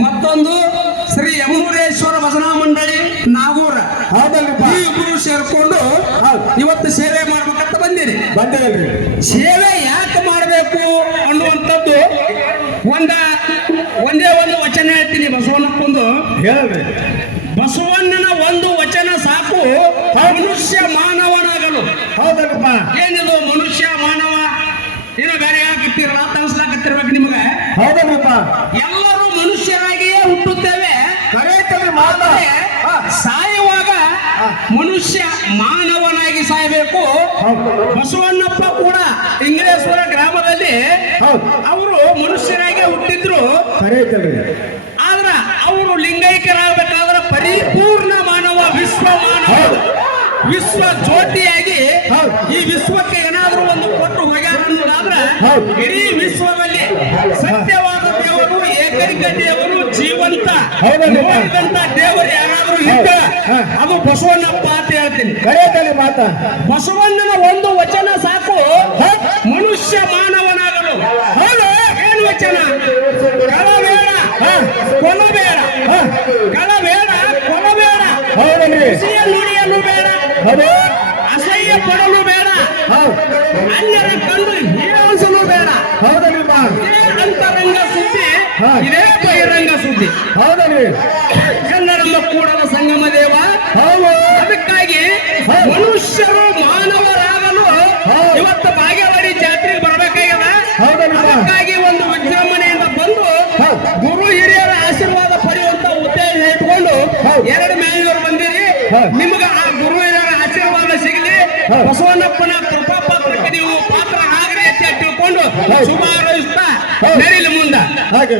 ಮತ್ತೊಂದು ಶ್ರೀ ಯಮುನೇಶ್ವರ ಭಜನಾ ಮಂಡಳಿ ನಾಗೂರ. ಹೌದಲ್ರಿಪ್ಪ. ಈ ಇಬ್ರು ಸೇರ್ಕೊಂಡು ಇವತ್ತು ಸೇವೆ ಮಾಡ್ಬೇಕಂತ ಬಂದಿರಿ. ಬಂದೇವಲ್ರಿ. ಸೇವೆ ಯಾಕೆ ಮಾಡಬೇಕು ಅನ್ನುವಂಥದ್ದು ಒಂದೇ ಒಂದು ವಚನ ಹೇಳ್ತೀನಿ. ಬಸವಣ್ಣಪ್ಪಂದು ಹೇಳ್ರಿ. ಬಸವಣ್ಣನ ಒಂದು ವಚನ ಸಾಕು ಮನುಷ್ಯ ಮಾನವನಾಗಲು. ಹೌದಲ್ರಿಪ್ಪ. ಏನಿದು ಮನುಷ್ಯ ಮಾನವ ಏನೋ ಬೇರೆ ಹಾಕಿರ್ತೀರಲ್ಲ ತರಿಸ್ಲಾಕತ್ತಿರ್ಬೇಕು ನಿಮ್ಗೆ. ಹೌದಲ್ರಿಪ್ಪ. ಎಲ್ಲರೂ ಮನುಷ್ಯರಾಗಿಯೇ ಹುಟ್ಟುತ್ತೇವೆ. ಕರೆಯುತ್ತಲ್ರಿ ಮಾತ. ಸಾಯುವಾಗ ಮನುಷ್ಯ ಮಾನವನಾಗಿ ಸಾಯಬೇಕು. ಬಸವಣ್ಣಪ್ಪ ಕೂಡ ಇಂಗ್ಲೇಶ್ವರ ಗ್ರಾಮದಲ್ಲಿ ಅವರು ಮನುಷ್ಯರಾಗಿ ಹುಟ್ಟಿದ್ರು. ಕರೆಯುತ್ತಲ್ರಿ. ಆದ್ರ ಅವರು ಲಿಂಗೈಕ್ಯರಾಗಬೇಕಾದ್ರೆ ಪರಿಪೂರ್ಣ ಮಾನವ, ವಿಶ್ವ ಮಾನವ, ವಿಶ್ವ ಜ್ಯೋತಿಯಾಗಿ ಈ ವಿಶ್ವಕ್ಕೆ ಏನಾದ್ರೂ ಒಂದು ಕೊಟ್ಟು ಹೋಗ್ಯಾರ ಅನ್ನೋದಾದ್ರೆ ಇಡೀ ವಿಶ್ವದಲ್ಲಿ ಸತ್ಯವಾದ ದೇವರು, ಏಕೈಕ ದೇವರು, ಜೀವಂತ ನೋಡಿದಂತ ದೇವರು ಯಾರಾದ್ರೂ ಇದ್ದ ಅದು ಬಸವಣ್ಣಪ್ಪ ಅಂತ ಹೇಳ್ತೀನಿ. ಕರೆಯುತ್ತಲ್ರಿ ಮಾತ. ಬಸವಣ್ಣನ ಒಂದು ವಚನ ಸಾಕು ಮನುಷ್ಯ ಮಾನವನಾಗಲು. ಹೌದು. ಏನು ವಚನ? ಕಳಬೇಡ, ಕೊಲಬೇಡ, ಕಳಬೇಡ, ಕೊಲಬೇಡ, ನುಡಿಯಲು ಬೇಡ, ಅಸಹ್ಯ ಪಡಲು ಬೇಡ, ಅನ್ಯರ ಕಂಡು ಹೀಯಾಳಿಸಲು ಬೇಡ. ಹೌದಲ್ರಿಪ್ಪ. ಇದೇ ಅಂತರಂಗ ಸುದ್ದಿ, ಇದೇ ಬಹಿರಂಗ ಸುದ್ದಿ. ಹೌದಲ್ರಿ. ಎಲ್ಲರನ್ನ ಕೂಡಲ ಸಂಗಮ ದೇವ. ಅದಕ್ಕಾಗಿ ಮನುಷ್ಯರು ಮಾನವರಾಗಲು ಇವತ್ತು ಬಾಗೇವಾಡಿ ಜಾತ್ರೆಗೆ ಬರಬೇಕಾಗ್ಯದ. ಅದಕ್ಕಾಗಿ ಒಂದು ವಿಜೃಂಭಣೆಯಿಂದ ಬಂದು ಗುರು ಹಿರಿಯರ ಆಶೀರ್ವಾದ ಪಡೆಯುವಂತ ಉದ್ದೇಶ ಇಟ್ಕೊಂಡು ಎರಡು ಮೇಲಿನವರು ಬಂದಿರಿ. ನಿಮ್ಗೆ ಆ ಗುರು ಹಿರಿಯರ ಆಶೀರ್ವಾದ ಸಿಗಲಿ, ಬಸವಣ್ಣಪ್ಪನ ಕೃಪಾ ಪಾತ್ರಕ್ಕೆ ನೀವು ಪಾತ್ರ ಆಗಲಿ ಅಂತ ತಿಳ್ಕೊಂಡು ಶುಭ ಹಾರೈಸ್ತಾ ನಡೀಲಿ ಮುಂದ. ಹಾಗೆ